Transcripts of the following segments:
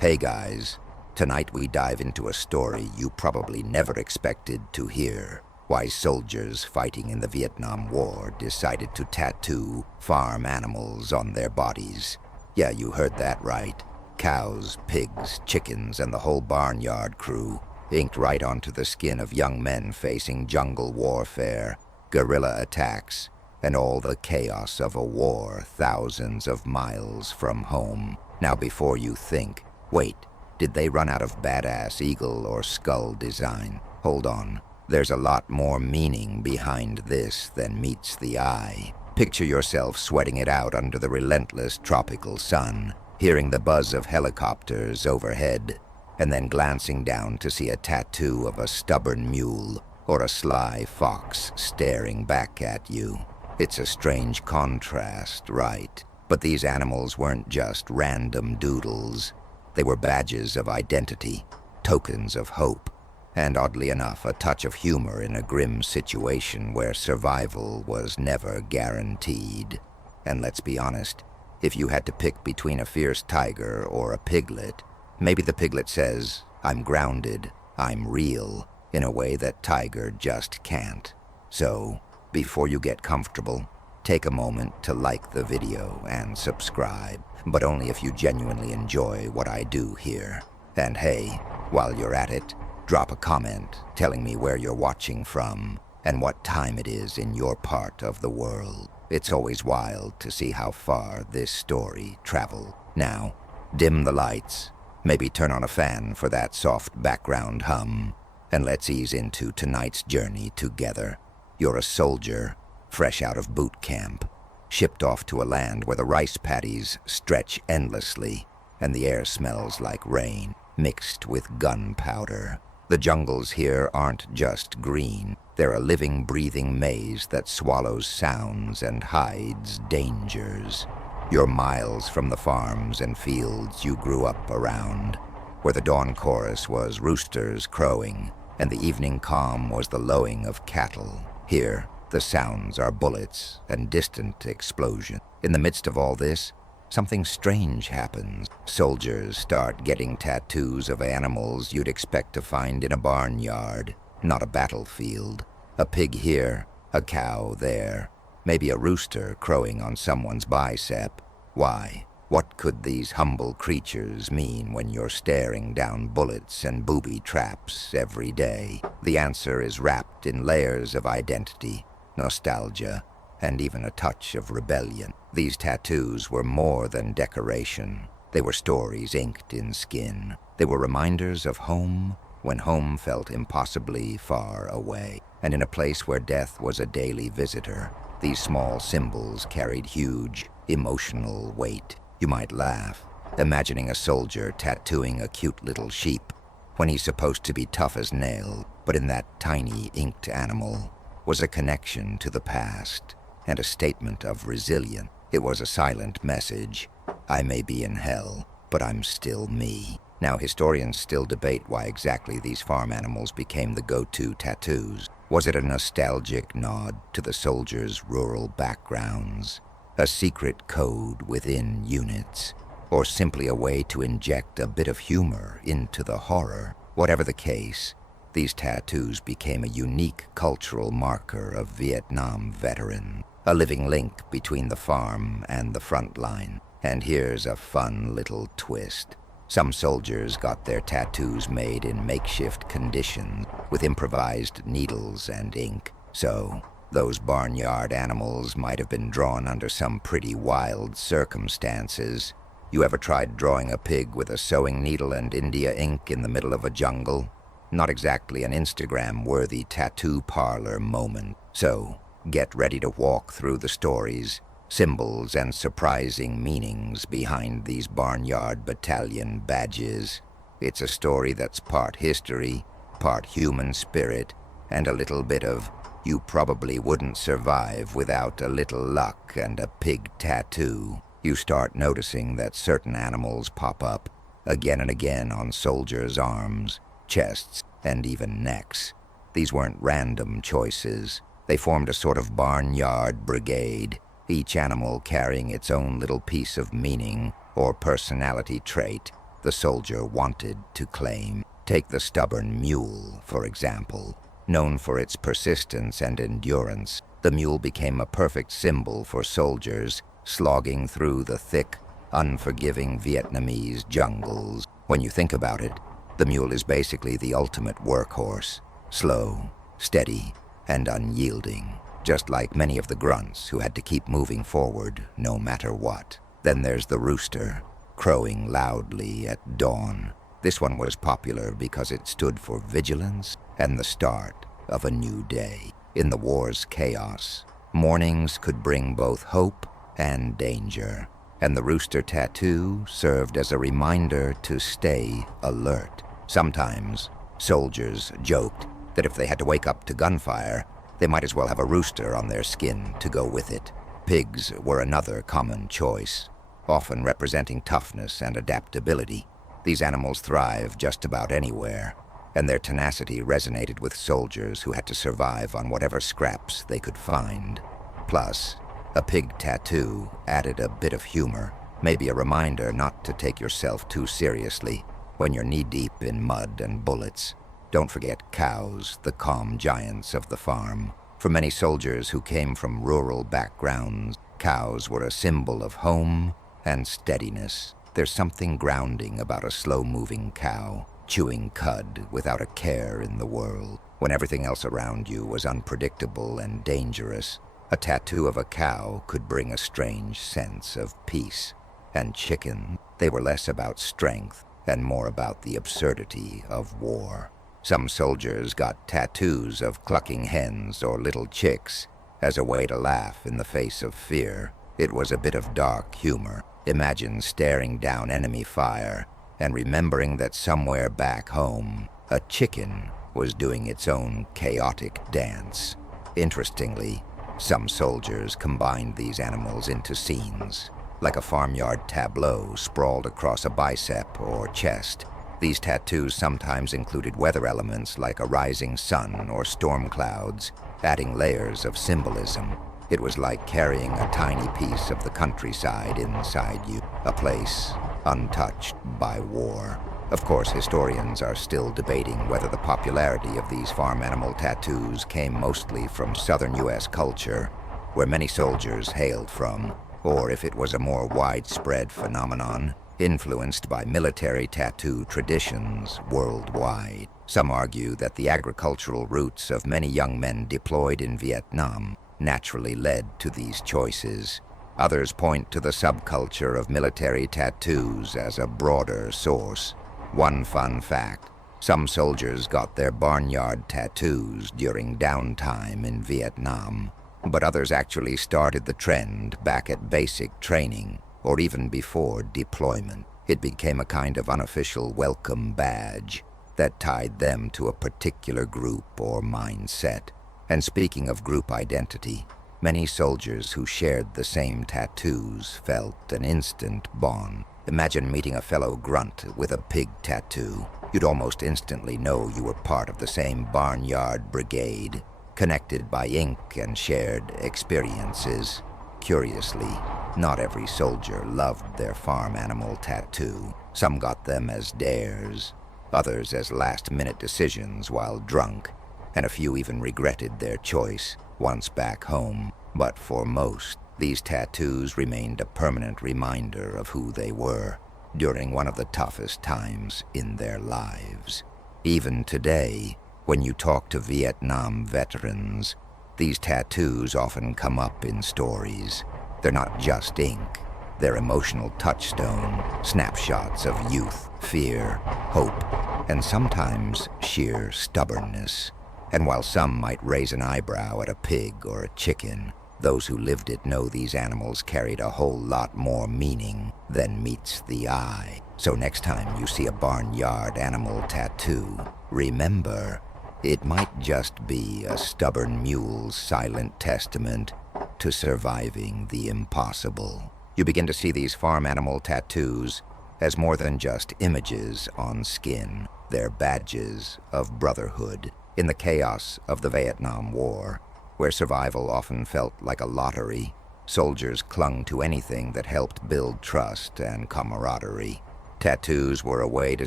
Hey guys, tonight we dive into a story you probably never expected to hear. Why soldiers fighting in the Vietnam War decided to tattoo farm animals on their bodies. Yeah, you heard that right. Cows, pigs, chickens, and the whole barnyard crew, inked right onto the skin of young men facing jungle warfare, guerrilla attacks, and all the chaos of a war thousands of miles from home. Now before you think, wait, did they run out of badass eagle or skull design? Hold on, there's a lot more meaning behind this than meets the eye. Picture yourself sweating it out under the relentless tropical sun, hearing the buzz of helicopters overhead, and then glancing down to see a tattoo of a stubborn mule or a sly fox staring back at you. It's a strange contrast, right? But these animals weren't just random doodles. They were badges of identity, tokens of hope, and oddly enough, a touch of humor in a grim situation where survival was never guaranteed. And let's be honest, if you had to pick between a fierce tiger or a piglet, maybe the piglet says, "I'm grounded, I'm real," in a way that tiger just can't. So, before you get comfortable, take a moment to like the video and subscribe, but only if you genuinely enjoy what I do here. And hey, while you're at it, drop a comment telling me where you're watching from and what time it is in your part of the world. It's always wild to see how far this story traveled. Now, dim the lights, maybe turn on a fan for that soft background hum, and let's ease into tonight's journey together. You're a soldier, fresh out of boot camp, shipped off to a land where the rice paddies stretch endlessly and the air smells like rain mixed with gunpowder. The jungles here aren't just green, they're a living, breathing maze that swallows sounds and hides dangers. You're miles from the farms and fields you grew up around, where the dawn chorus was roosters crowing and the evening calm was the lowing of cattle. Here, the sounds are bullets and distant explosions. In the midst of all this, something strange happens. Soldiers start getting tattoos of animals you'd expect to find in a barnyard, not a battlefield. A pig here, a cow there, maybe a rooster crowing on someone's bicep. Why? What could these humble creatures mean when you're staring down bullets and booby traps every day? The answer is wrapped in layers of identity, nostalgia, and even a touch of rebellion. These tattoos were more than decoration. They were stories inked in skin. They were reminders of home when home felt impossibly far away. And in a place where death was a daily visitor, these small symbols carried huge emotional weight. You might laugh, imagining a soldier tattooing a cute little sheep when he's supposed to be tough as nails, but in that tiny inked animal was a connection to the past and a statement of resilience. It was a silent message. I may be in hell, but I'm still me. Now, historians still debate why exactly these farm animals became the go-to tattoos. Was it a nostalgic nod to the soldiers' rural backgrounds? A secret code within units, or simply a way to inject a bit of humor into the horror? Whatever the case, these tattoos became a unique cultural marker of Vietnam veterans, a living link between the farm and the front line. And here's a fun little twist. Some soldiers got their tattoos made in makeshift conditions with improvised needles and ink. So, those barnyard animals might have been drawn under some pretty wild circumstances. You ever tried drawing a pig with a sewing needle and India ink in the middle of a jungle? Not exactly an Instagram-worthy tattoo parlor moment. So, get ready to walk through the stories, symbols, and surprising meanings behind these barnyard battalion badges. It's a story that's part history, part human spirit, and a little bit of you probably wouldn't survive without a little luck and a pig tattoo. You start noticing that certain animals pop up again and again on soldiers' arms, chests, and even necks. These weren't random choices. They formed a sort of barnyard brigade, each animal carrying its own little piece of meaning or personality trait. The the soldier wanted to claim. Take the stubborn mule, for example. Known for its persistence and endurance, the mule became a perfect symbol for soldiers slogging through the thick, unforgiving Vietnamese jungles. When you think about it, the mule is basically the ultimate workhorse. Slow, steady, and unyielding, just like many of the grunts who had to keep moving forward no matter what. Then there's the rooster, crowing loudly at dawn. This one was popular because it stood for vigilance and the start of a new day. In the war's chaos, mornings could bring both hope and danger, and the rooster tattoo served as a reminder to stay alert. Sometimes, soldiers joked that if they had to wake up to gunfire, they might as well have a rooster on their skin to go with it. Pigs were another common choice, often representing toughness and adaptability. These animals thrive just about anywhere, and their tenacity resonated with soldiers who had to survive on whatever scraps they could find. Plus, a pig tattoo added a bit of humor, maybe a reminder not to take yourself too seriously when you're knee-deep in mud and bullets. Don't forget cows, the calm giants of the farm. For many soldiers who came from rural backgrounds, cows were a symbol of home and steadiness. There's something grounding about a slow-moving cow, chewing cud without a care in the world. When everything else around you was unpredictable and dangerous, a tattoo of a cow could bring a strange sense of peace. And chicken, they were less about strength and more about the absurdity of war. Some soldiers got tattoos of clucking hens or little chicks as a way to laugh in the face of fear. It was a bit of dark humor. Imagine staring down enemy fire and remembering that somewhere back home, a chicken was doing its own chaotic dance. Interestingly, some soldiers combined these animals into scenes, like a farmyard tableau sprawled across a bicep or chest. These tattoos sometimes included weather elements like a rising sun or storm clouds, adding layers of symbolism. It was like carrying a tiny piece of the countryside inside you, a place untouched by war. Of course, historians are still debating whether the popularity of these farm animal tattoos came mostly from southern U.S. culture, where many soldiers hailed from, or if it was a more widespread phenomenon, influenced by military tattoo traditions worldwide. Some argue that the agricultural roots of many young men deployed in Vietnam naturally led to these choices. Others point to the subculture of military tattoos as a broader source. One fun fact: some soldiers got their barnyard tattoos during downtime in Vietnam, but others actually started the trend back at basic training or even before deployment. It became a kind of unofficial welcome badge that tied them to a particular group or mindset. And speaking of group identity, many soldiers who shared the same tattoos felt an instant bond. Imagine meeting a fellow grunt with a pig tattoo. You'd almost instantly know you were part of the same barnyard brigade, connected by ink and shared experiences. Curiously, not every soldier loved their farm animal tattoo. Some got them as dares, others as last-minute decisions while drunk, and a few even regretted their choice once back home. But for most, these tattoos remained a permanent reminder of who they were during one of the toughest times in their lives. Even today, when you talk to Vietnam veterans, these tattoos often come up in stories. They're not just ink. They're emotional touchstone, snapshots of youth, fear, hope, and sometimes sheer stubbornness. And while some might raise an eyebrow at a pig or a chicken, those who lived it know these animals carried a whole lot more meaning than meets the eye. So next time you see a barnyard animal tattoo, remember, it might just be a stubborn mule's silent testament to surviving the impossible. You begin to see these farm animal tattoos as more than just images on skin. They're badges of brotherhood. In the chaos of the Vietnam War, where survival often felt like a lottery, soldiers clung to anything that helped build trust and camaraderie. Tattoos were a way to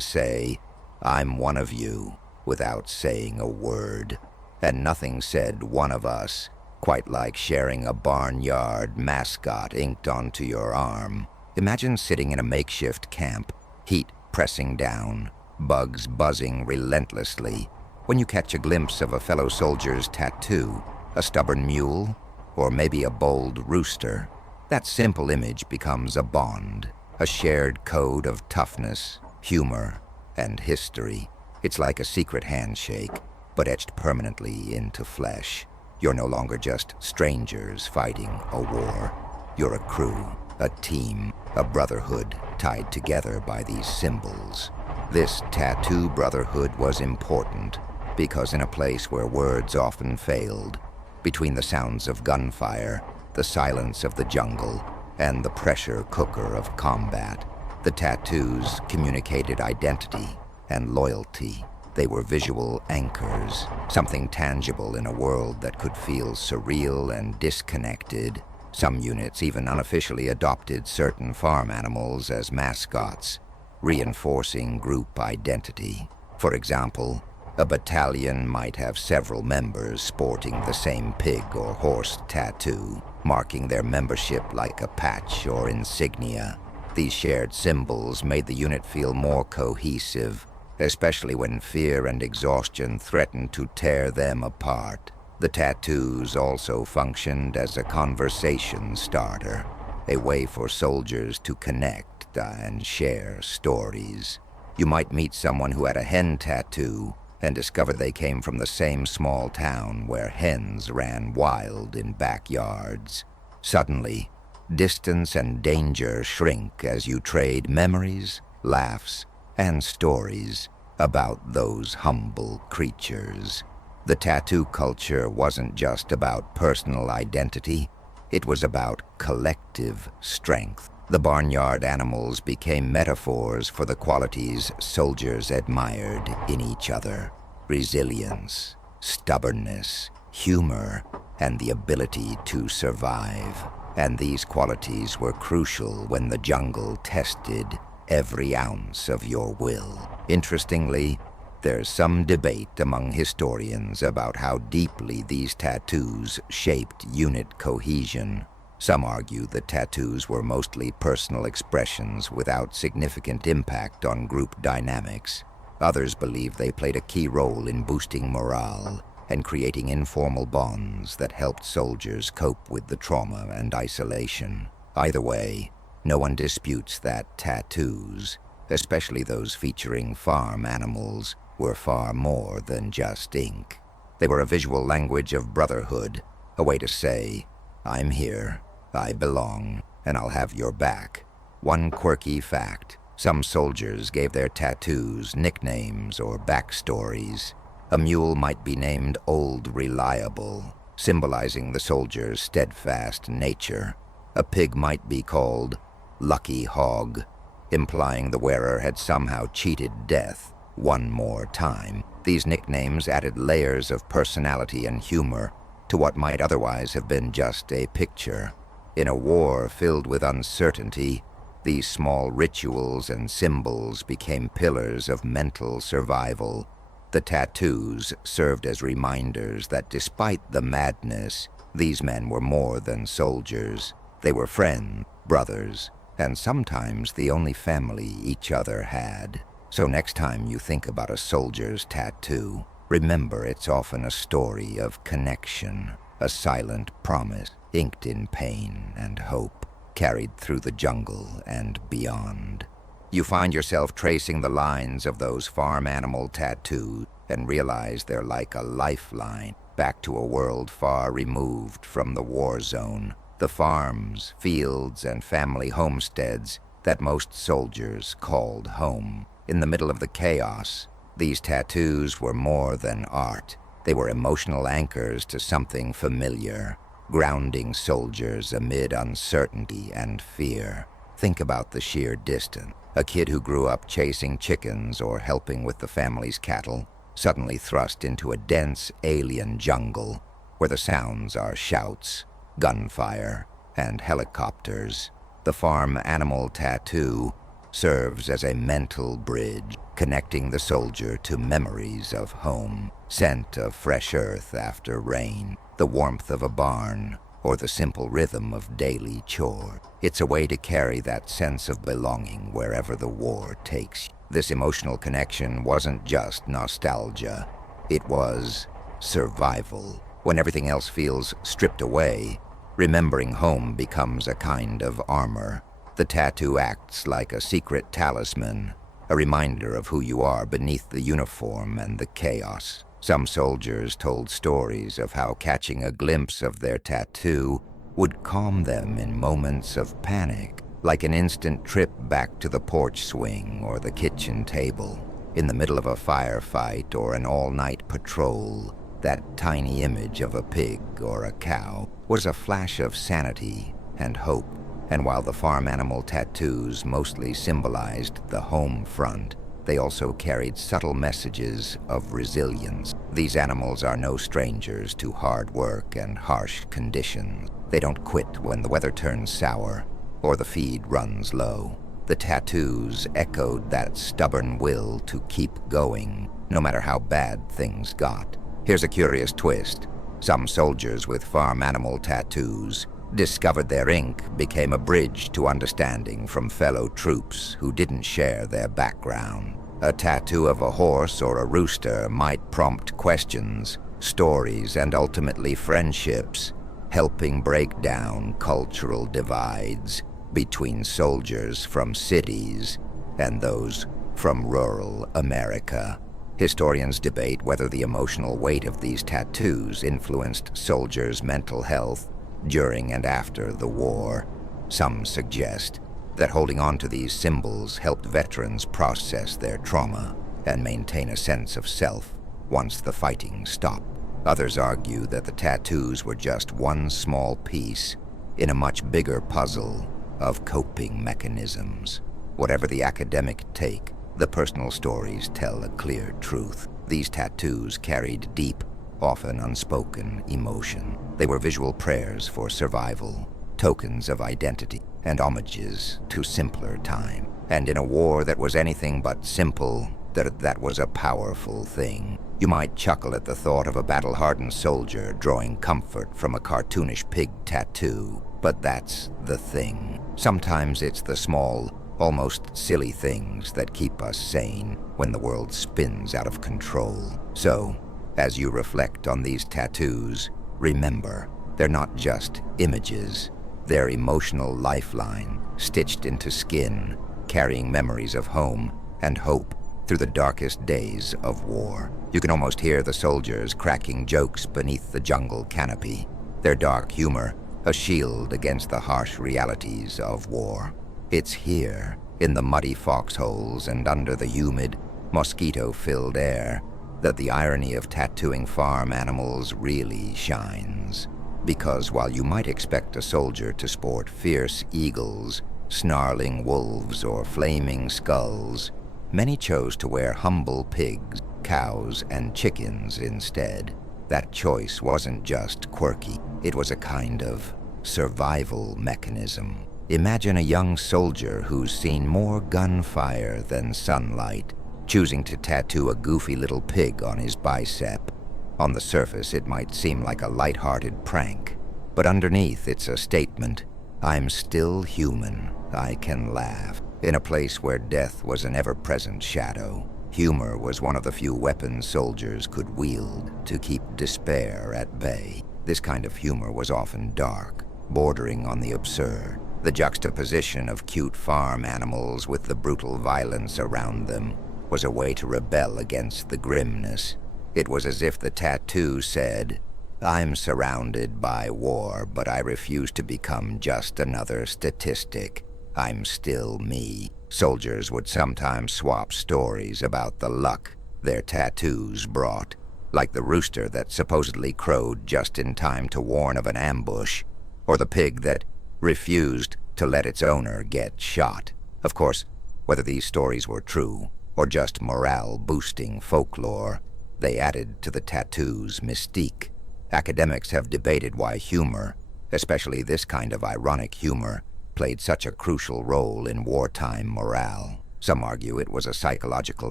say, "I'm one of you," without saying a word. And nothing said "one of us" quite like sharing a barnyard mascot inked onto your arm. Imagine sitting in a makeshift camp, heat pressing down, bugs buzzing relentlessly. When you catch a glimpse of a fellow soldier's tattoo, a stubborn mule, or maybe a bold rooster, that simple image becomes a bond, a shared code of toughness, humor, and history. It's like a secret handshake, but etched permanently into flesh. You're no longer just strangers fighting a war. You're a crew, a team, a brotherhood tied together by these symbols. This tattoo brotherhood was important because in a place where words often failed, between the sounds of gunfire, the silence of the jungle, and the pressure cooker of combat, the tattoos communicated identity and loyalty. They were visual anchors, something tangible in a world that could feel surreal and disconnected. Some units even unofficially adopted certain farm animals as mascots, reinforcing group identity. For example, a battalion might have several members sporting the same pig or horse tattoo, marking their membership like a patch or insignia. These shared symbols made the unit feel more cohesive, especially when fear and exhaustion threatened to tear them apart. The tattoos also functioned as a conversation starter, a way for soldiers to connect and share stories. You might meet someone who had a hen tattoo and discover they came from the same small town where hens ran wild in backyards. Suddenly, distance and danger shrink as you trade memories, laughs, and stories about those humble creatures. The tattoo culture wasn't just about personal identity, it was about collective strength. The barnyard animals became metaphors for the qualities soldiers admired in each other: resilience, stubbornness, humor, and the ability to survive. And these qualities were crucial when the jungle tested every ounce of your will. Interestingly, there's some debate among historians about how deeply these tattoos shaped unit cohesion. Some argue that tattoos were mostly personal expressions without significant impact on group dynamics. Others believe they played a key role in boosting morale and creating informal bonds that helped soldiers cope with the trauma and isolation. Either way, no one disputes that tattoos, especially those featuring farm animals, were far more than just ink. They were a visual language of brotherhood, a way to say, "I'm here, I belong, and I'll have your back." One quirky fact: some soldiers gave their tattoos nicknames or backstories. A mule might be named Old Reliable, symbolizing the soldier's steadfast nature. A pig might be called Lucky Hog, implying the wearer had somehow cheated death one more time. These nicknames added layers of personality and humor to what might otherwise have been just a picture. In a war filled with uncertainty, these small rituals and symbols became pillars of mental survival. The tattoos served as reminders that despite the madness, these men were more than soldiers. They were friends, brothers, and sometimes the only family each other had. So next time you think about a soldier's tattoo, remember it's often a story of connection, a silent promise inked in pain and hope, carried through the jungle and beyond. You find yourself tracing the lines of those farm animal tattoos and realize they're like a lifeline back to a world far removed from the war zone, the farms, fields, and family homesteads that most soldiers called home. In the middle of the chaos, these tattoos were more than art. They were emotional anchors to something familiar, grounding soldiers amid uncertainty and fear. Think about the sheer distance. A kid who grew up chasing chickens or helping with the family's cattle, suddenly thrust into a dense alien jungle where the sounds are shouts, gunfire, and helicopters. The farm animal tattoo serves as a mental bridge, connecting the soldier to memories of home, scent of fresh earth after rain, the warmth of a barn, or the simple rhythm of daily chore. It's a way to carry that sense of belonging wherever the war takes you. This emotional connection wasn't just nostalgia, it was survival. When everything else feels stripped away, remembering home becomes a kind of armor. The tattoo acts like a secret talisman, a reminder of who you are beneath the uniform and the chaos. Some soldiers told stories of how catching a glimpse of their tattoo would calm them in moments of panic, like an instant trip back to the porch swing or the kitchen table. In the middle of a firefight or an all-night patrol, that tiny image of a pig or a cow was a flash of sanity and hope. And while the farm animal tattoos mostly symbolized the home front, they also carried subtle messages of resilience. These animals are no strangers to hard work and harsh conditions. They don't quit when the weather turns sour or the feed runs low. The tattoos echoed that stubborn will to keep going, no matter how bad things got. Here's a curious twist. Some soldiers with farm animal tattoos discovered their ink became a bridge to understanding from fellow troops who didn't share their background. A tattoo of a horse or a rooster might prompt questions, stories, and ultimately friendships, helping break down cultural divides between soldiers from cities and those from rural America. Historians debate whether the emotional weight of these tattoos influenced soldiers' mental health during and after the war. Some suggest that holding on to these symbols helped veterans process their trauma and maintain a sense of self once the fighting stopped. Others argue that the tattoos were just one small piece in a much bigger puzzle of coping mechanisms. Whatever the academic take, the personal stories tell a clear truth. These tattoos carried deep, often unspoken emotion. They were visual prayers for survival, tokens of identity, and homages to simpler time. And in a war that was anything but simple, that was a powerful thing. You might chuckle at the thought of a battle-hardened soldier drawing comfort from a cartoonish pig tattoo, but that's the thing. Sometimes it's the small, almost silly things that keep us sane when the world spins out of control. So, as you reflect on these tattoos, remember, they're not just images. They're emotional lifeline, stitched into skin, carrying memories of home and hope through the darkest days of war. You can almost hear the soldiers cracking jokes beneath the jungle canopy, their dark humor a shield against the harsh realities of war. It's here, in the muddy foxholes and under the humid, mosquito-filled air, that the irony of tattooing farm animals really shines. Because while you might expect a soldier to sport fierce eagles, snarling wolves, or flaming skulls, many chose to wear humble pigs, cows, and chickens instead. That choice wasn't just quirky, it was a kind of survival mechanism. Imagine a young soldier who's seen more gunfire than sunlight, choosing to tattoo a goofy little pig on his bicep. On the surface, it might seem like a light-hearted prank, but underneath it's a statement. I'm still human. I can laugh. In a place where death was an ever-present shadow, humor was one of the few weapons soldiers could wield to keep despair at bay. This kind of humor was often dark, bordering on the absurd. The juxtaposition of cute farm animals with the brutal violence around them was a way to rebel against the grimness. It was as if the tattoo said, I'm surrounded by war, but I refuse to become just another statistic. I'm still me. Soldiers would sometimes swap stories about the luck their tattoos brought, like the rooster that supposedly crowed just in time to warn of an ambush, or the pig that refused to let its owner get shot. Of course, whether these stories were true or just morale-boosting folklore, they added to the tattoo's mystique. Academics have debated why humor, especially this kind of ironic humor, played such a crucial role in wartime morale. Some argue it was a psychological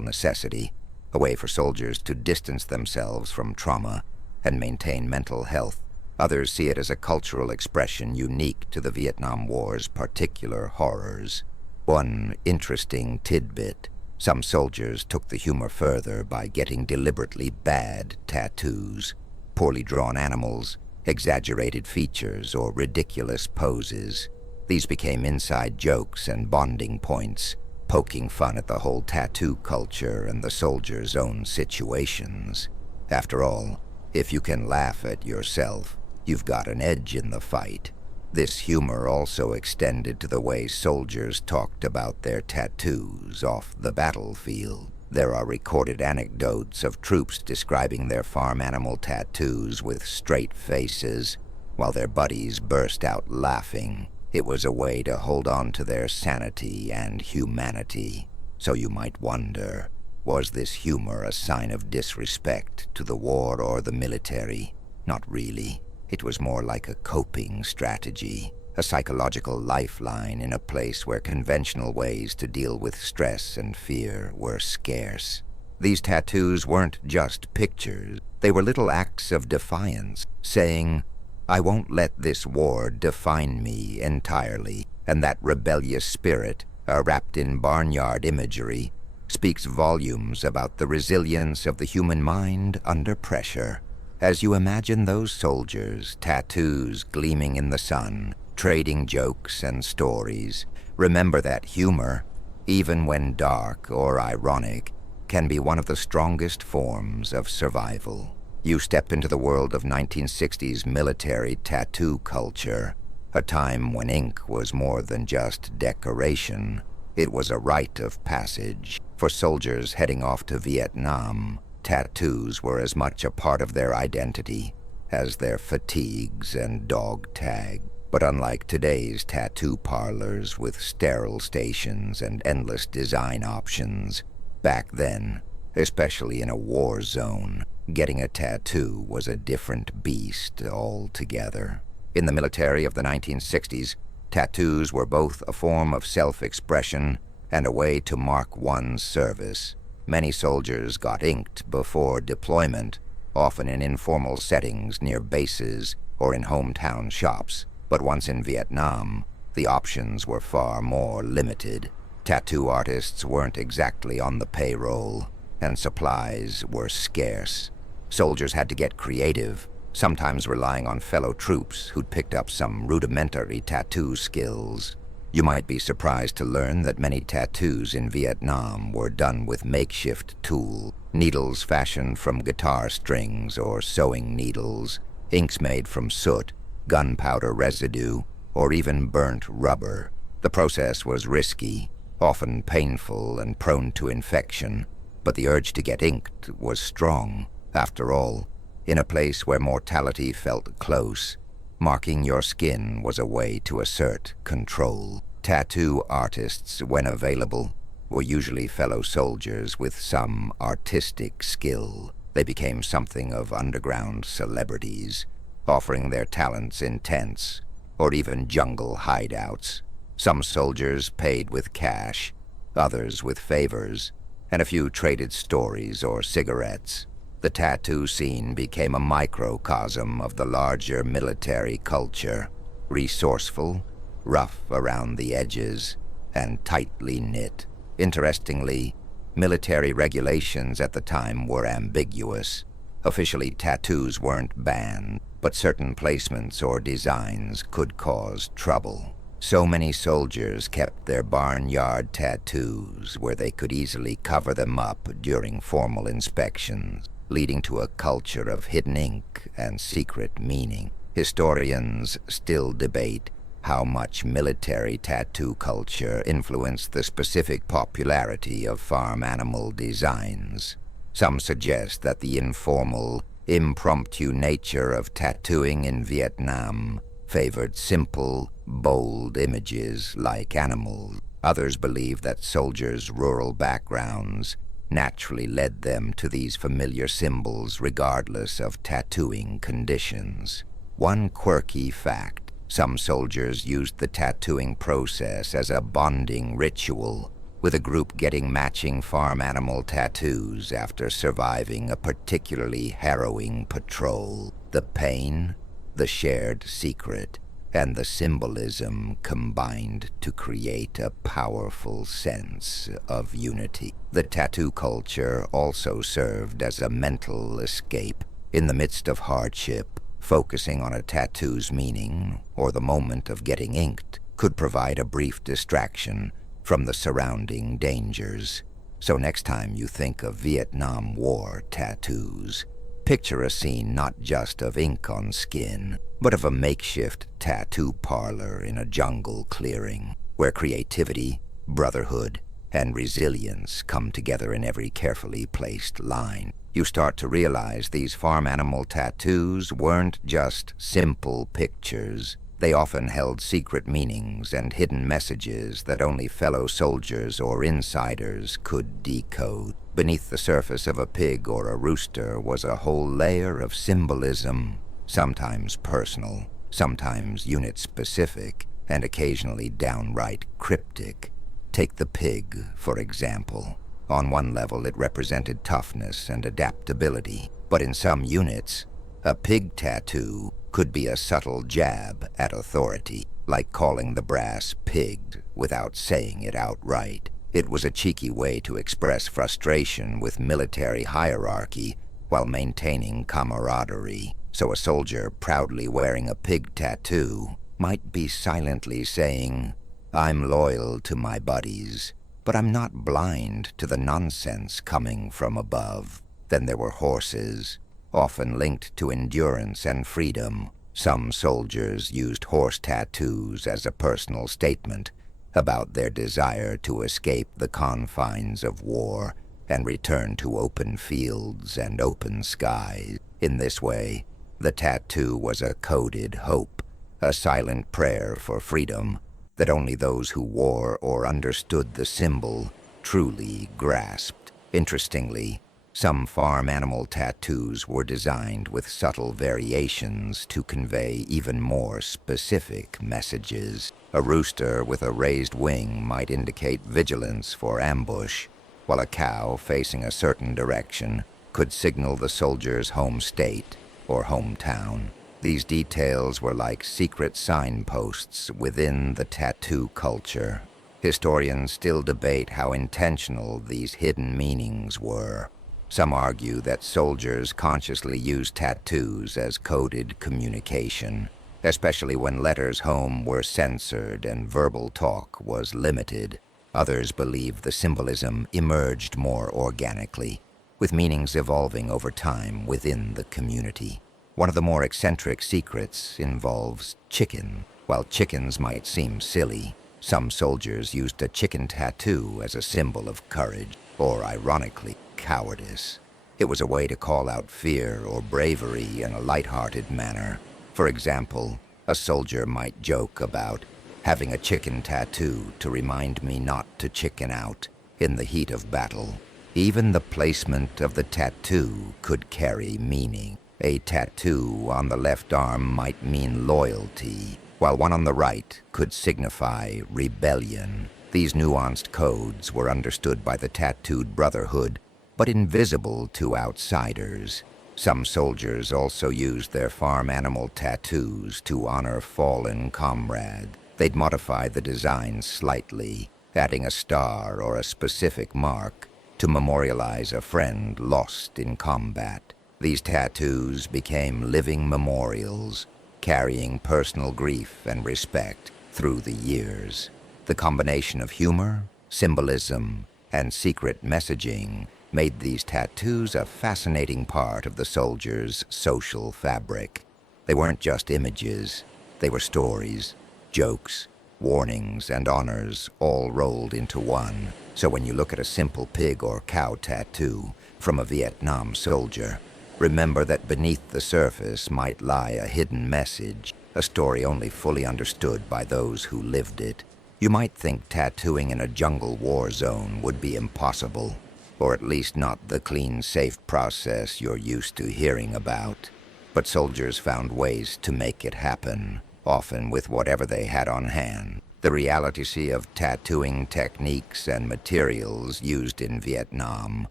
necessity, a way for soldiers to distance themselves from trauma and maintain mental health. Others see it as a cultural expression unique to the Vietnam War's particular horrors. One interesting tidbit: some soldiers took the humor further by getting deliberately bad tattoos, poorly drawn animals, exaggerated features, or ridiculous poses. These became inside jokes and bonding points, poking fun at the whole tattoo culture and the soldiers' own situations. After all, if you can laugh at yourself, you've got an edge in the fight. This humor also extended to the way soldiers talked about their tattoos off the battlefield. There are recorded anecdotes of troops describing their farm animal tattoos with straight faces, while their buddies burst out laughing. It was a way to hold on to their sanity and humanity. So you might wonder, was this humor a sign of disrespect to the war or the military? Not really. It was more like a coping strategy, a psychological lifeline in a place where conventional ways to deal with stress and fear were scarce. These tattoos weren't just pictures. They were little acts of defiance, saying, "I won't let this war define me entirely." And that rebellious spirit, wrapped in barnyard imagery, speaks volumes about the resilience of the human mind under pressure. As you imagine those soldiers, tattoos gleaming in the sun, trading jokes and stories, remember that humor, even when dark or ironic, can be one of the strongest forms of survival. You step into the world of 1960s military tattoo culture, a time when ink was more than just decoration. It was a rite of passage. For soldiers heading off to Vietnam, tattoos were as much a part of their identity as their fatigues and dog tag. But unlike today's tattoo parlors with sterile stations and endless design options, back then, especially in a war zone, getting a tattoo was a different beast altogether. In the military of the 1960s, tattoos were both a form of self-expression and a way to mark one's service. Many soldiers got inked before deployment, often in informal settings near bases or in hometown shops. But once in Vietnam, the options were far more limited. Tattoo artists weren't exactly on the payroll, and supplies were scarce. Soldiers had to get creative, sometimes relying on fellow troops who'd picked up some rudimentary tattoo skills. You might be surprised to learn that many tattoos in Vietnam were done with makeshift tools, needles fashioned from guitar strings or sewing needles, inks made from soot, gunpowder residue, or even burnt rubber. The process was risky, often painful and prone to infection, but the urge to get inked was strong. After all, in a place where mortality felt close, marking your skin was a way to assert control. Tattoo artists, when available, were usually fellow soldiers with some artistic skill. They became something of underground celebrities, offering their talents in tents or even jungle hideouts. Some soldiers paid with cash, others with favors, and a few traded stories or cigarettes. The tattoo scene became a microcosm of the larger military culture, resourceful, rough around the edges, and tightly knit. Interestingly, military regulations at the time were ambiguous. Officially, tattoos weren't banned, but certain placements or designs could cause trouble. So many soldiers kept their barnyard tattoos where they could easily cover them up during formal inspections, leading to a culture of hidden ink and secret meaning. Historians still debate how much military tattoo culture influenced the specific popularity of farm animal designs. Some suggest that the informal, impromptu nature of tattooing in Vietnam favored simple, bold images like animals. Others believe that soldiers' rural backgrounds naturally led them to these familiar symbols regardless of tattooing conditions. One quirky fact: Some soldiers used the tattooing process as a bonding ritual, with a group getting matching farm animal tattoos after surviving a particularly harrowing patrol. The pain, the shared secret, and the symbolism combined to create a powerful sense of unity. The tattoo culture also served as a mental escape. In the midst of hardship, focusing on a tattoo's meaning, or the moment of getting inked, could provide a brief distraction from the surrounding dangers. So next time you think of Vietnam War tattoos, picture a scene not just of ink on skin, but of a makeshift tattoo parlor in a jungle clearing, where creativity, brotherhood, and resilience come together in every carefully placed line. You start to realize these farm animal tattoos weren't just simple pictures. They often held secret meanings and hidden messages that only fellow soldiers or insiders could decode. Beneath the surface of a pig or a rooster was a whole layer of symbolism, sometimes personal, sometimes unit-specific, and occasionally downright cryptic. Take the pig, for example. On one level, it represented toughness and adaptability, but in some units, a pig tattoo could be a subtle jab at authority, like calling the brass pig without saying it outright. It was a cheeky way to express frustration with military hierarchy while maintaining camaraderie. So a soldier proudly wearing a pig tattoo might be silently saying, "I'm loyal to my buddies, but I'm not blind to the nonsense coming from above." Then there were horses, often linked to endurance and freedom. Some soldiers used horse tattoos as a personal statement about their desire to escape the confines of war and return to open fields and open skies. In this way, the tattoo was a coded hope, a silent prayer for freedom that only those who wore or understood the symbol truly grasped. Interestingly, some farm animal tattoos were designed with subtle variations to convey even more specific messages. A rooster with a raised wing might indicate vigilance for ambush, while a cow facing a certain direction could signal the soldier's home state or hometown. These details were like secret signposts within the tattoo culture. Historians still debate how intentional these hidden meanings were. Some argue that soldiers consciously used tattoos as coded communication, especially when letters home were censored and verbal talk was limited. Others believe the symbolism emerged more organically, with meanings evolving over time within the community. One of the more eccentric secrets involves chicken. While chickens might seem silly, some soldiers used a chicken tattoo as a symbol of courage, or ironically, cowardice. It was a way to call out fear or bravery in a lighthearted manner. For example, a soldier might joke about having a chicken tattoo to remind me not to chicken out in the heat of battle. Even the placement of the tattoo could carry meaning. A tattoo on the left arm might mean loyalty, while one on the right could signify rebellion. These nuanced codes were understood by the tattooed brotherhood, but invisible to outsiders. Some soldiers also used their farm animal tattoos to honor fallen comrades. They'd modify the design slightly, adding a star or a specific mark to memorialize a friend lost in combat. These tattoos became living memorials, carrying personal grief and respect through the years. The combination of humor, symbolism, and secret messaging made these tattoos a fascinating part of the soldiers' social fabric. They weren't just images, they were stories, jokes, warnings, and honors all rolled into one. So when you look at a simple pig or cow tattoo from a Vietnam soldier, remember that beneath the surface might lie a hidden message, a story only fully understood by those who lived it. You might think tattooing in a jungle war zone would be impossible, or at least not the clean, safe process you're used to hearing about. But soldiers found ways to make it happen. often with whatever they had on hand. The reality of tattooing techniques and materials used in Vietnam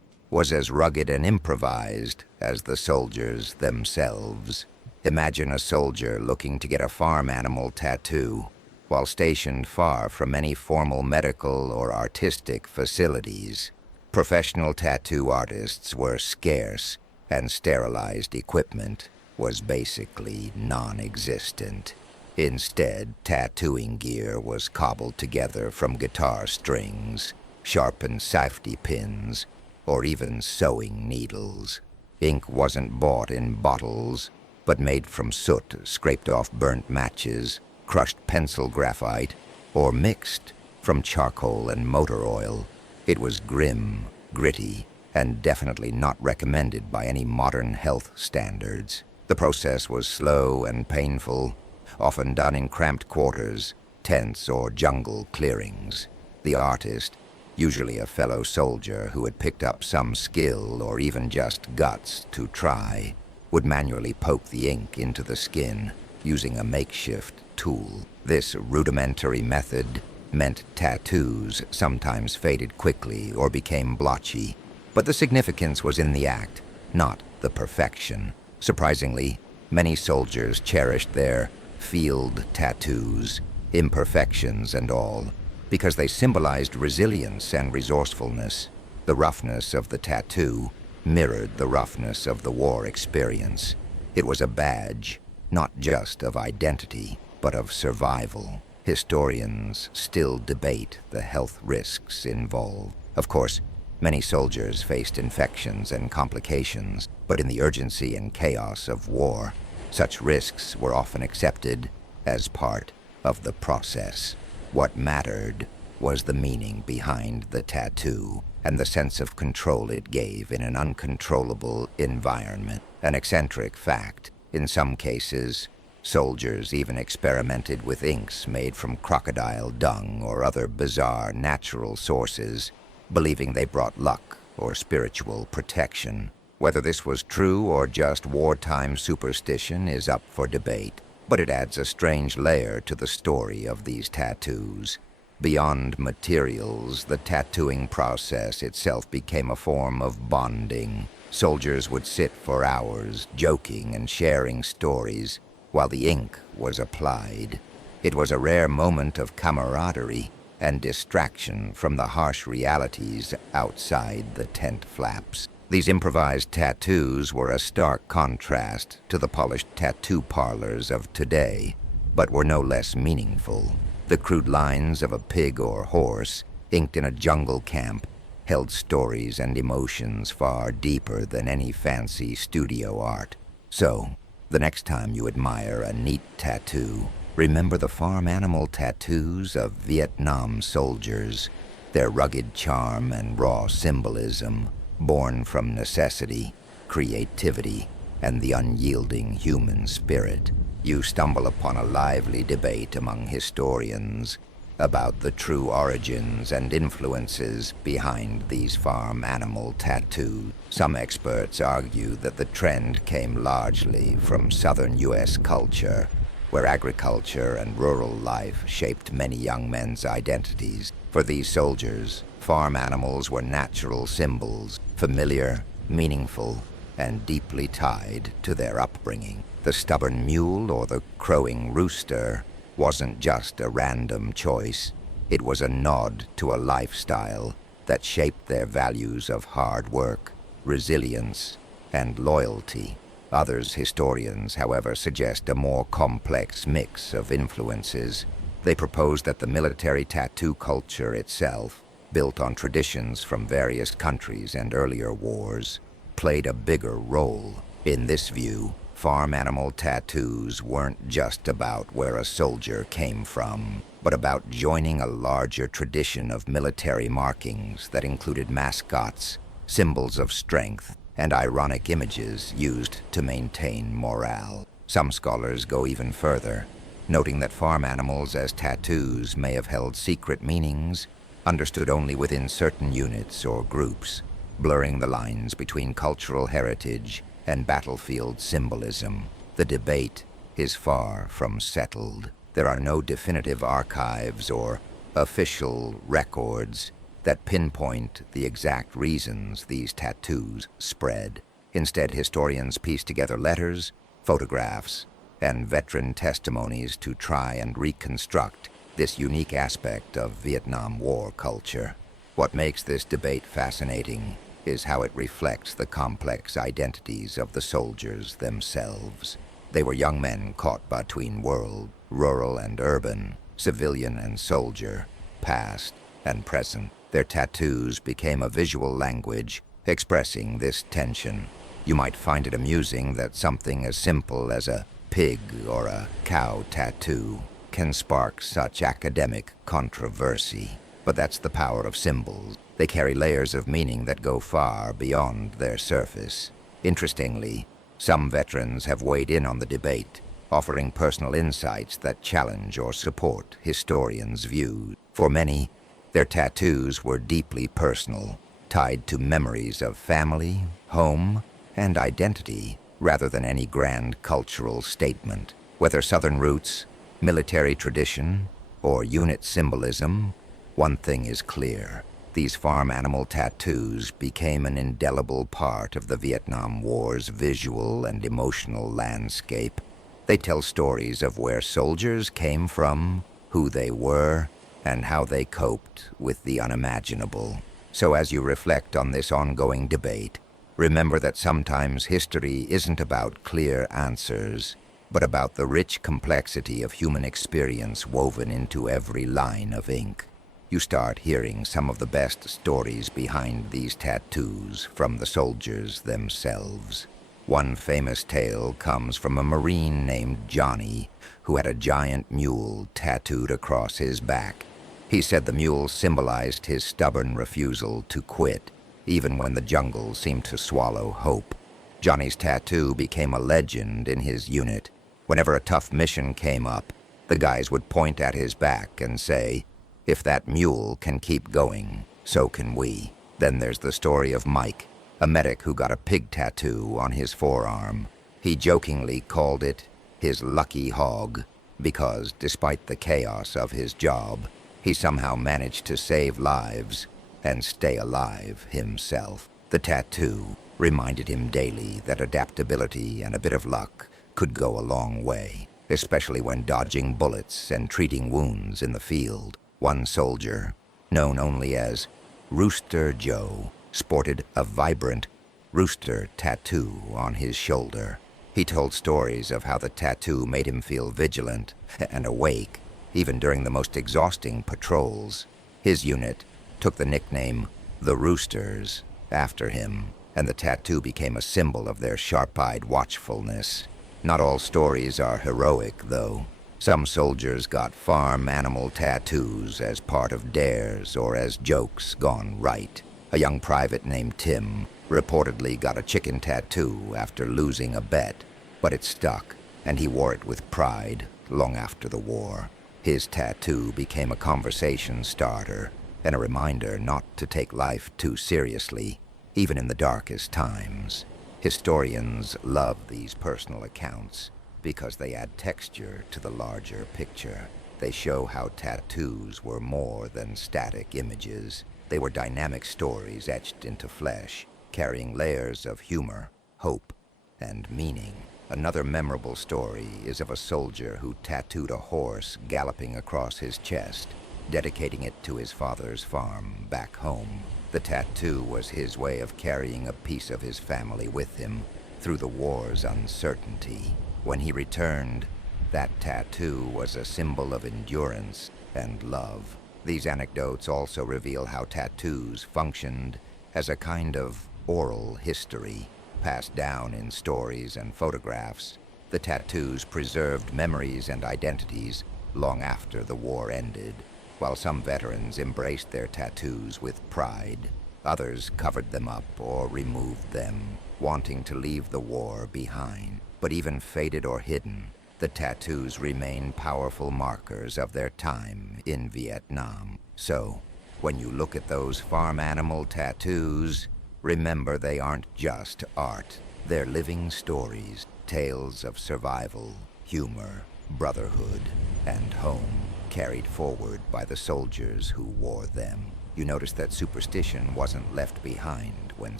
was as rugged and improvised as the soldiers themselves. Imagine a soldier looking to get a farm animal tattoo while stationed far from any formal medical or artistic facilities. Professional tattoo artists were scarce, and sterilized equipment was basically non-existent. Instead, tattooing gear was cobbled together from guitar strings, sharpened safety pins, or even sewing needles. Ink wasn't bought in bottles, but made from soot scraped off burnt matches, crushed pencil graphite, or mixed from charcoal and motor oil. It was grim, gritty, and definitely not recommended by any modern health standards. The process was slow and painful, often done in cramped quarters, tents, or jungle clearings. The artist, usually a fellow soldier who had picked up some skill or even just guts to try, would manually poke the ink into the skin using a makeshift tool. This rudimentary method meant tattoos sometimes faded quickly or became blotchy, but the significance was in the act, not the perfection. Surprisingly, many soldiers cherished their field tattoos, imperfections and all, because they symbolized resilience and resourcefulness. The roughness of the tattoo mirrored the roughness of the war experience. It was a badge, not just of identity, but of survival. Historians still debate the health risks involved. Of course, many soldiers faced infections and complications, but in the urgency and chaos of war, such risks were often accepted as part of the process. What mattered was the meaning behind the tattoo and the sense of control it gave in an uncontrollable environment. An eccentric fact, in some cases, soldiers even experimented with inks made from crocodile dung or other bizarre natural sources, believing they brought luck or spiritual protection. Whether this was true or just wartime superstition is up for debate, but it adds a strange layer to the story of these tattoos. Beyond materials, the tattooing process itself became a form of bonding. Soldiers would sit for hours, joking and sharing stories, while the ink was applied. It was a rare moment of camaraderie and distraction from the harsh realities outside the tent flaps. These improvised tattoos were a stark contrast to the polished tattoo parlors of today, but were no less meaningful. The crude lines of a pig or horse, inked in a jungle camp, held stories and emotions far deeper than any fancy studio art. So, the next time you admire a neat tattoo, remember the farm animal tattoos of Vietnam soldiers, their rugged charm and raw symbolism, born from necessity, creativity, and the unyielding human spirit. You stumble upon a lively debate among historians about the true origins and influences behind these farm animal tattoos. Some experts argue that the trend came largely from southern U.S. culture, where agriculture and rural life shaped many young men's identities. For these soldiers, farm animals were natural symbols, familiar, meaningful, and deeply tied to their upbringing. The stubborn mule or the crowing rooster wasn't just a random choice. It was a nod to a lifestyle that shaped their values of hard work, resilience, and loyalty. Others historians, however, suggest a more complex mix of influences. They propose that the military tattoo culture itself, built on traditions from various countries and earlier wars, played a bigger role. In this view, farm animal tattoos weren't just about where a soldier came from, but about joining a larger tradition of military markings that included mascots, symbols of strength, and ironic images used to maintain morale. Some scholars go even further, noting that farm animals as tattoos may have held secret meanings, understood only within certain units or groups, blurring the lines between cultural heritage and battlefield symbolism. The debate is far from settled. There are no definitive archives or official records that pinpoint the exact reasons these tattoos spread. Instead, historians piece together letters, photographs, and veteran testimonies to try and reconstruct this unique aspect of Vietnam War culture. What makes this debate fascinating is how it reflects the complex identities of the soldiers themselves. They were young men caught between worlds, rural and urban, civilian and soldier, past and present. Their tattoos became a visual language expressing this tension. You might find it amusing that something as simple as a pig or a cow tattoo can spark such academic controversy. But that's the power of symbols. They carry layers of meaning that go far beyond their surface. Interestingly, some veterans have weighed in on the debate, offering personal insights that challenge or support historians' views. For many, their tattoos were deeply personal, tied to memories of family, home, and identity, rather than any grand cultural statement. Whether Southern roots, military tradition, or unit symbolism, one thing is clear. These farm animal tattoos became an indelible part of the Vietnam War's visual and emotional landscape. They tell stories of where soldiers came from, who they were, and how they coped with the unimaginable. So as you reflect on this ongoing debate, remember that sometimes history isn't about clear answers, but about the rich complexity of human experience woven into every line of ink. You start hearing some of the best stories behind these tattoos from the soldiers themselves. One famous tale comes from a Marine named Johnny, who had a giant mule tattooed across his back. He said the mule symbolized his stubborn refusal to quit, even when the jungle seemed to swallow hope. Johnny's tattoo became a legend in his unit. Whenever a tough mission came up, the guys would point at his back and say, "If that mule can keep going, so can we." Then there's the story of Mike, a medic who got a pig tattoo on his forearm. He jokingly called it his lucky hog because, despite the chaos of his job, he somehow managed to save lives and stay alive himself. The tattoo reminded him daily that adaptability and a bit of luck could go a long way, especially when dodging bullets and treating wounds in the field. One soldier, known only as Rooster Joe, sported a vibrant rooster tattoo on his shoulder. He told stories of how the tattoo made him feel vigilant and awake, even during the most exhausting patrols. His unit took the nickname the Roosters after him, and the tattoo became a symbol of their sharp-eyed watchfulness. Not all stories are heroic, though. Some soldiers got farm animal tattoos as part of dares or as jokes gone right. A young private named Tim reportedly got a chicken tattoo after losing a bet, but it stuck, and he wore it with pride long after the war. His tattoo became a conversation starter and a reminder not to take life too seriously, even in the darkest times. Historians love these personal accounts because they add texture to the larger picture. They show how tattoos were more than static images. They were dynamic stories etched into flesh, carrying layers of humor, hope, and meaning. Another memorable story is of a soldier who tattooed a horse galloping across his chest, dedicating it to his father's farm back home. The tattoo was his way of carrying a piece of his family with him through the war's uncertainty. When he returned, that tattoo was a symbol of endurance and love. These anecdotes also reveal how tattoos functioned as a kind of oral history, passed down in stories and photographs. The tattoos preserved memories and identities long after the war ended. While some veterans embraced their tattoos with pride, others covered them up or removed them, wanting to leave the war behind. But even faded or hidden, the tattoos remain powerful markers of their time in Vietnam. So, when you look at those farm animal tattoos, remember they aren't just art. They're living stories, tales of survival, humor, brotherhood, and home carried forward by the soldiers who wore them. You notice that superstition wasn't left behind when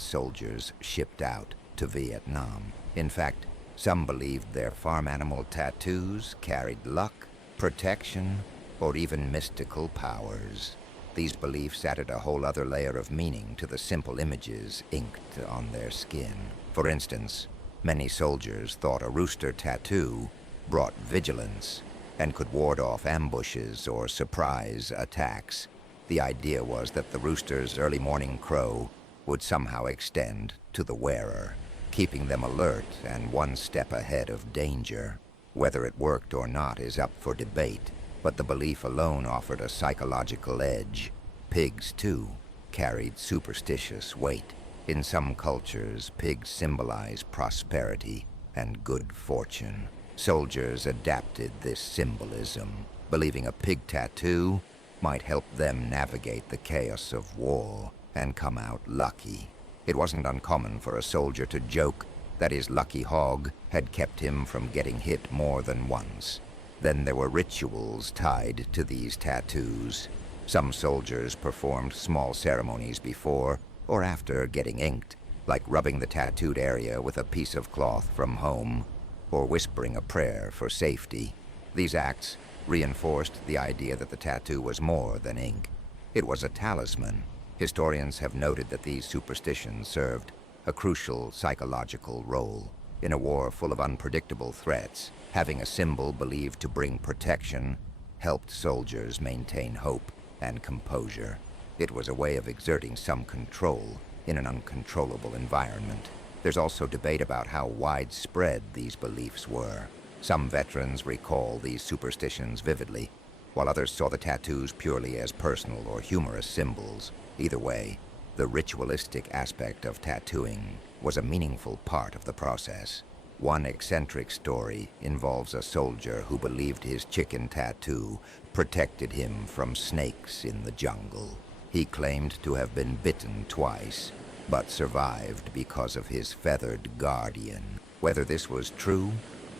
soldiers shipped out to Vietnam. In fact, some believed their farm animal tattoos carried luck, protection, or even mystical powers. These beliefs added a whole other layer of meaning to the simple images inked on their skin. For instance, many soldiers thought a rooster tattoo brought vigilance and could ward off ambushes or surprise attacks. The idea was that the rooster's early morning crow would somehow extend to the wearer, keeping them alert and one step ahead of danger. Whether it worked or not is up for debate, but the belief alone offered a psychological edge. Pigs, too, carried superstitious weight. In some cultures, pigs symbolize prosperity and good fortune. Soldiers adapted this symbolism, believing a pig tattoo might help them navigate the chaos of war and come out lucky. It wasn't uncommon for a soldier to joke that his lucky hog had kept him from getting hit more than once. Then there were rituals tied to these tattoos. Some soldiers performed small ceremonies before or after getting inked, like rubbing the tattooed area with a piece of cloth from home or whispering a prayer for safety. These acts reinforced the idea that the tattoo was more than ink. It was a talisman. Historians have noted that these superstitions served a crucial psychological role. In a war full of unpredictable threats, having a symbol believed to bring protection helped soldiers maintain hope and composure. It was a way of exerting some control in an uncontrollable environment. There's also debate about how widespread these beliefs were. Some veterans recall these superstitions vividly, while others saw the tattoos purely as personal or humorous symbols. Either way, the ritualistic aspect of tattooing was a meaningful part of the process. One eccentric story involves a soldier who believed his chicken tattoo protected him from snakes in the jungle. He claimed to have been bitten twice, but survived because of his feathered guardian. Whether this was true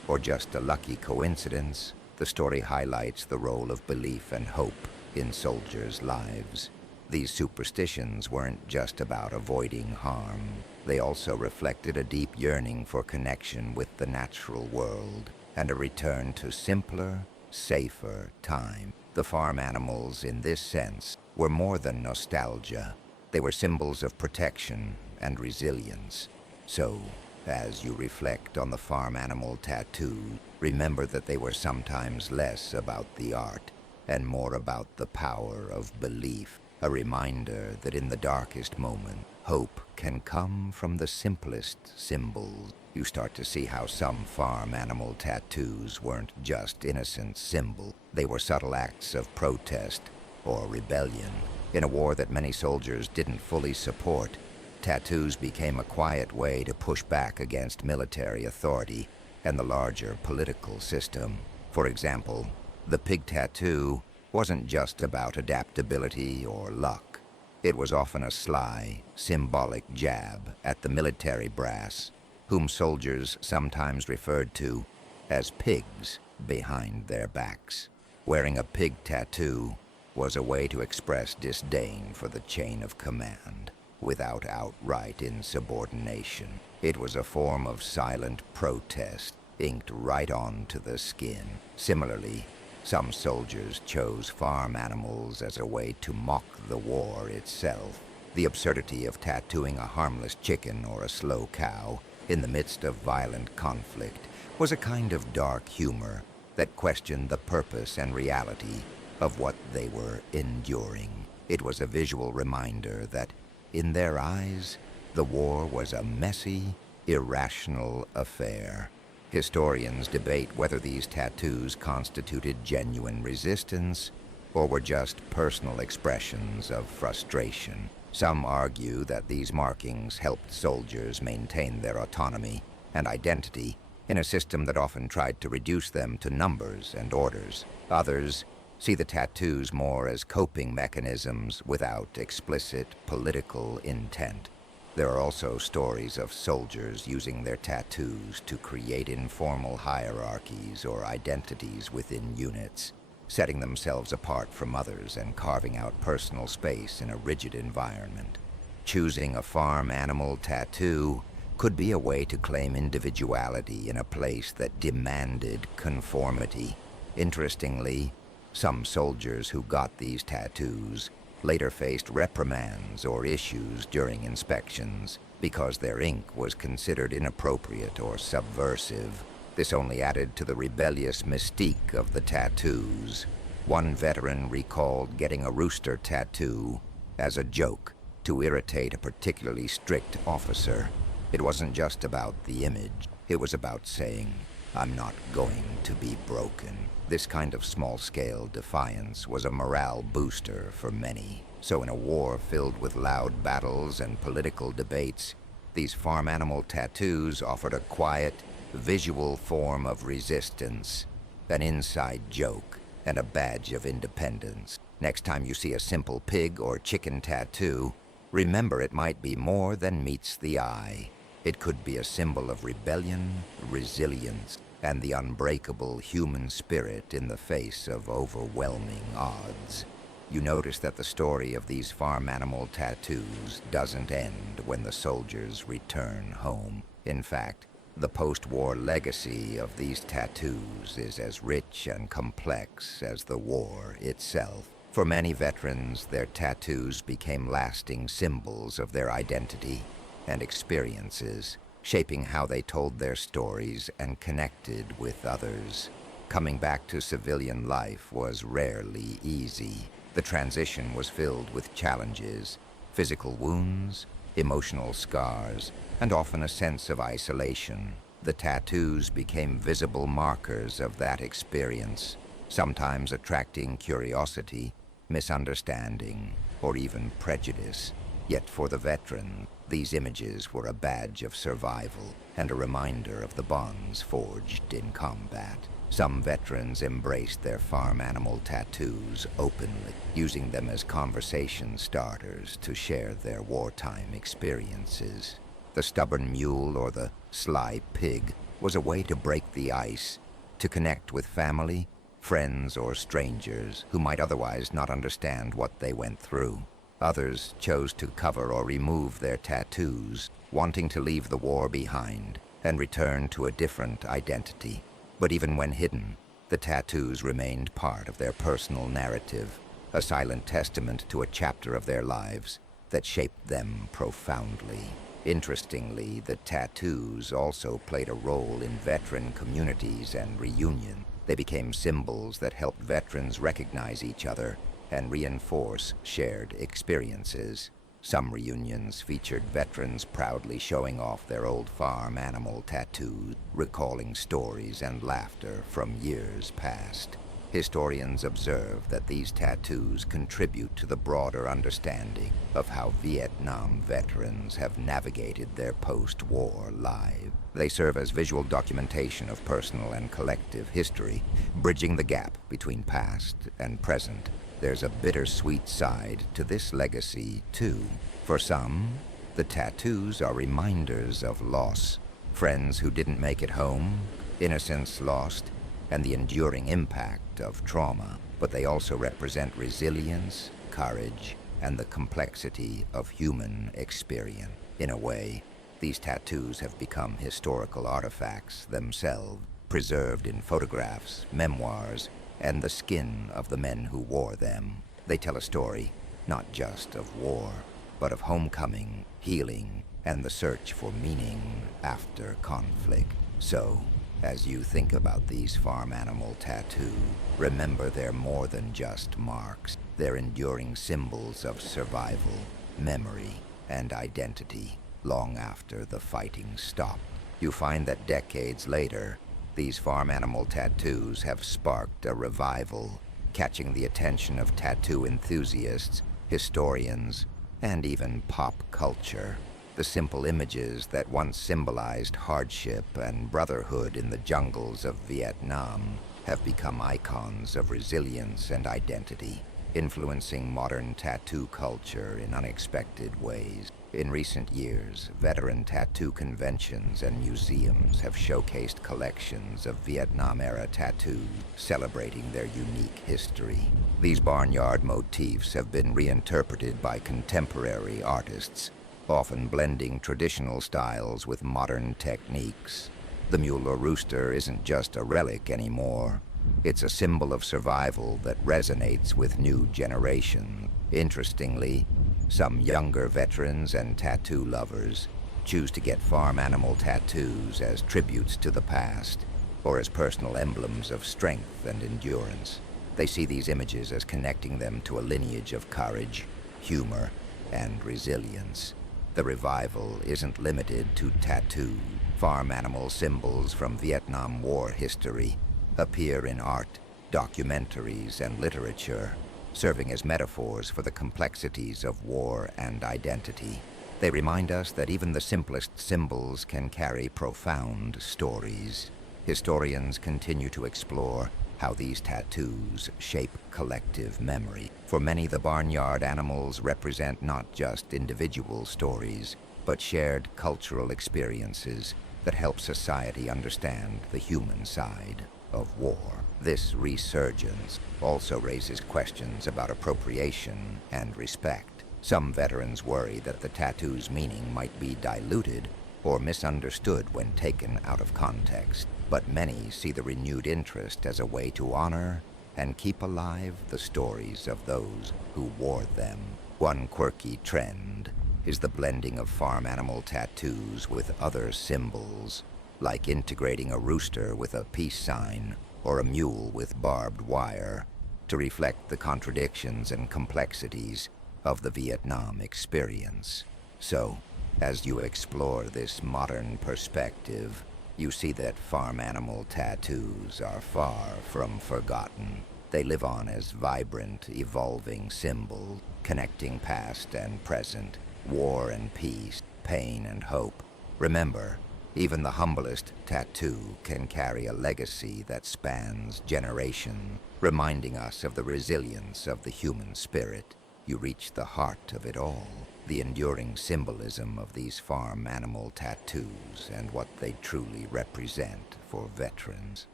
or just a lucky coincidence, the story highlights the role of belief and hope in soldiers' lives. These superstitions weren't just about avoiding harm. They also reflected a deep yearning for connection with the natural world and a return to simpler, safer time. The farm animals, in this sense, were more than nostalgia. They were symbols of protection and resilience. So, as you reflect on the farm animal tattoo, remember that they were sometimes less about the art and more about the power of belief. A reminder that in the darkest moment, hope can come from the simplest symbols. You start to see how some farm animal tattoos weren't just innocent symbols. They were subtle acts of protest or rebellion. In a war that many soldiers didn't fully support, tattoos became a quiet way to push back against military authority and the larger political system. For example, the pig tattoo wasn't just about adaptability or luck. It was often a sly, symbolic jab at the military brass, whom soldiers sometimes referred to as pigs behind their backs. Wearing a pig tattoo was a way to express disdain for the chain of command without outright insubordination. It was a form of silent protest, inked right onto the skin. Similarly, some soldiers chose farm animals as a way to mock the war itself. The absurdity of tattooing a harmless chicken or a slow cow in the midst of violent conflict was a kind of dark humor that questioned the purpose and reality of what they were enduring. It was a visual reminder that, in their eyes, the war was a messy, irrational affair. Historians debate whether these tattoos constituted genuine resistance or were just personal expressions of frustration. Some argue that these markings helped soldiers maintain their autonomy and identity in a system that often tried to reduce them to numbers and orders. Others see the tattoos more as coping mechanisms without explicit political intent. There are also stories of soldiers using their tattoos to create informal hierarchies or identities within units, setting themselves apart from others and carving out personal space in a rigid environment. Choosing a farm animal tattoo could be a way to claim individuality in a place that demanded conformity. Interestingly, some soldiers who got these tattoos later faced reprimands or issues during inspections because their ink was considered inappropriate or subversive. This only added to the rebellious mystique of the tattoos. One veteran recalled getting a rooster tattoo as a joke to irritate a particularly strict officer. It wasn't just about the image, it was about saying, "I'm not going to be broken." This kind of small-scale defiance was a morale booster for many. So in a war filled with loud battles and political debates, these farm animal tattoos offered a quiet, visual form of resistance, an inside joke, and a badge of independence. Next time you see a simple pig or chicken tattoo, remember it might be more than meets the eye. It could be a symbol of rebellion, resilience, and the unbreakable human spirit in the face of overwhelming odds. You notice that the story of these farm animal tattoos doesn't end when the soldiers return home. In fact, the post-war legacy of these tattoos is as rich and complex as the war itself. For many veterans, their tattoos became lasting symbols of their identity and experiences, shaping how they told their stories and connected with others. Coming back to civilian life was rarely easy. The transition was filled with challenges, physical wounds, emotional scars, and often a sense of isolation. The tattoos became visible markers of that experience, sometimes attracting curiosity, misunderstanding, or even prejudice. Yet for the veteran, these images were a badge of survival and a reminder of the bonds forged in combat. Some veterans embraced their farm animal tattoos openly, using them as conversation starters to share their wartime experiences. The stubborn mule or the sly pig was a way to break the ice, to connect with family, friends, or strangers who might otherwise not understand what they went through. Others chose to cover or remove their tattoos, wanting to leave the war behind and return to a different identity. But even when hidden, the tattoos remained part of their personal narrative, a silent testament to a chapter of their lives that shaped them profoundly. Interestingly, the tattoos also played a role in veteran communities and reunion. They became symbols that helped veterans recognize each other and reinforce shared experiences. Some reunions featured veterans proudly showing off their old farm animal tattoos, recalling stories and laughter from years past. Historians observe that these tattoos contribute to the broader understanding of how Vietnam veterans have navigated their post-war lives. They serve as visual documentation of personal and collective history, bridging the gap between past and present. There's a bittersweet side to this legacy, too. For some, the tattoos are reminders of loss, friends who didn't make it home, innocence lost, and the enduring impact of trauma. But they also represent resilience, courage, and the complexity of human experience. In a way, these tattoos have become historical artifacts themselves, preserved in photographs, memoirs, and the skin of the men who wore them. They tell a story, not just of war, but of homecoming, healing, and the search for meaning after conflict. So, as you think about these farm animal tattoos, remember they're more than just marks. They're enduring symbols of survival, memory, and identity long after the fighting stopped. You find that decades later, these farm animal tattoos have sparked a revival, catching the attention of tattoo enthusiasts, historians, and even pop culture. The simple images that once symbolized hardship and brotherhood in the jungles of Vietnam have become icons of resilience and identity, influencing modern tattoo culture in unexpected ways. In recent years, veteran tattoo conventions and museums have showcased collections of Vietnam-era tattoos celebrating their unique history. These barnyard motifs have been reinterpreted by contemporary artists, often blending traditional styles with modern techniques. The mule or rooster isn't just a relic anymore. It's a symbol of survival that resonates with new generations. Interestingly, some younger veterans and tattoo lovers choose to get farm animal tattoos as tributes to the past, or as personal emblems of strength and endurance. They see these images as connecting them to a lineage of courage, humor, and resilience. The revival isn't limited to tattoo. Farm animal symbols from Vietnam War history appear in art, documentaries, and literature, serving as metaphors for the complexities of war and identity. They remind us that even the simplest symbols can carry profound stories. Historians continue to explore how these tattoos shape collective memory. For many, the barnyard animals represent not just individual stories, but shared cultural experiences that help society understand the human side of war. This resurgence also raises questions about appropriation and respect. Some veterans worry that the tattoo's meaning might be diluted or misunderstood when taken out of context, but many see the renewed interest as a way to honor and keep alive the stories of those who wore them. One quirky trend is the blending of farm animal tattoos with other symbols, like integrating a rooster with a peace sign or a mule with barbed wire, to reflect the contradictions and complexities of the Vietnam experience. So, as you explore this modern perspective, you see that farm animal tattoos are far from forgotten. They live on as vibrant, evolving symbols, connecting past and present, war and peace, pain and hope. Remember, even the humblest tattoo can carry a legacy that spans generations, reminding us of the resilience of the human spirit. You reach the heart of it all, the enduring symbolism of these farm animal tattoos and what they truly represent for veterans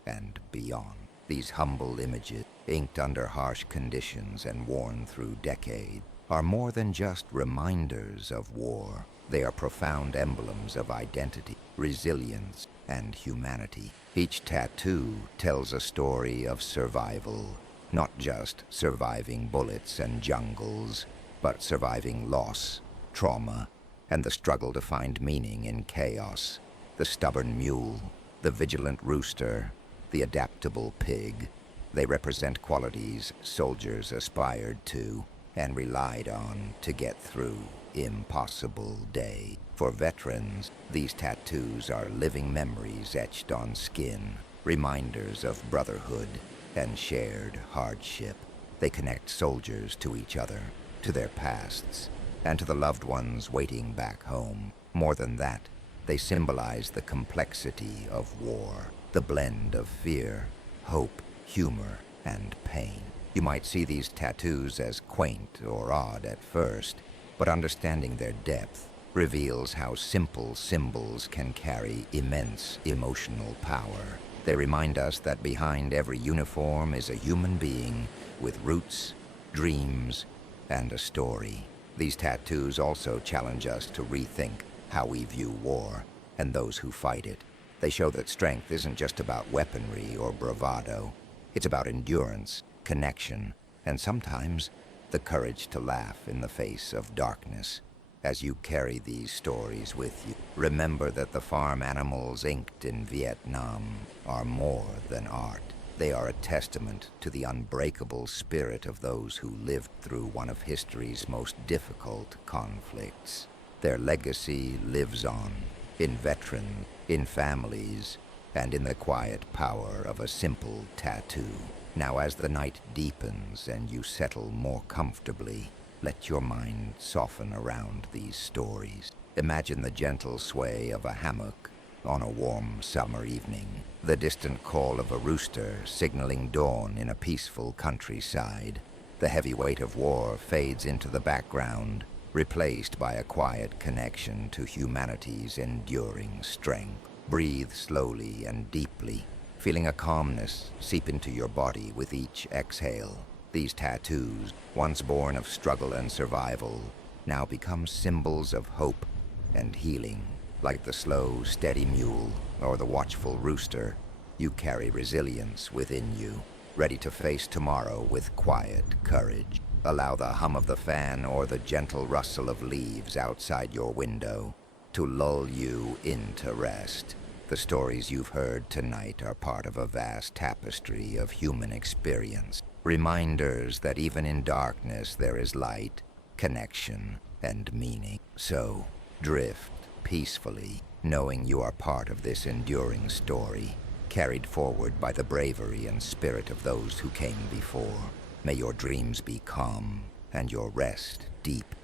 and beyond. These humble images, inked under harsh conditions and worn through decades, are more than just reminders of war. They are profound emblems of identity, resilience, and humanity. Each tattoo tells a story of survival, not just surviving bullets and jungles, but surviving loss, trauma, and the struggle to find meaning in chaos. The stubborn mule, the vigilant rooster, the adaptable pig, they represent qualities soldiers aspired to and relied on to get through impossible day. For veterans, these tattoos are living memories etched on skin, reminders of brotherhood and shared hardship. They connect soldiers to each other, to their pasts, and to the loved ones waiting back home. More than that, they symbolize the complexity of war, the blend of fear, hope, humor, and pain. You might see these tattoos as quaint or odd at first, but understanding their depth reveals how simple symbols can carry immense emotional power. They remind us that behind every uniform is a human being with roots, dreams, and a story. These tattoos also challenge us to rethink how we view war and those who fight it. They show that strength isn't just about weaponry or bravado. It's about endurance, connection, and sometimes the courage to laugh in the face of darkness. As you carry these stories with you, remember that the farm animals inked in Vietnam are more than art. They are a testament to the unbreakable spirit of those who lived through one of history's most difficult conflicts. Their legacy lives on, in veterans, in families, and in the quiet power of a simple tattoo. Now, as the night deepens and you settle more comfortably, let your mind soften around these stories. Imagine the gentle sway of a hammock on a warm summer evening, the distant call of a rooster signaling dawn in a peaceful countryside. The heavy weight of war fades into the background, replaced by a quiet connection to humanity's enduring strength. Breathe slowly and deeply, feeling a calmness seep into your body with each exhale. These tattoos, once born of struggle and survival, now become symbols of hope and healing. Like the slow, steady mule or the watchful rooster, you carry resilience within you, ready to face tomorrow with quiet courage. Allow the hum of the fan or the gentle rustle of leaves outside your window to lull you into rest. The stories you've heard tonight are part of a vast tapestry of human experience, reminders that even in darkness there is light, connection, and meaning. So, drift peacefully, knowing you are part of this enduring story, carried forward by the bravery and spirit of those who came before. May your dreams be calm and your rest deep.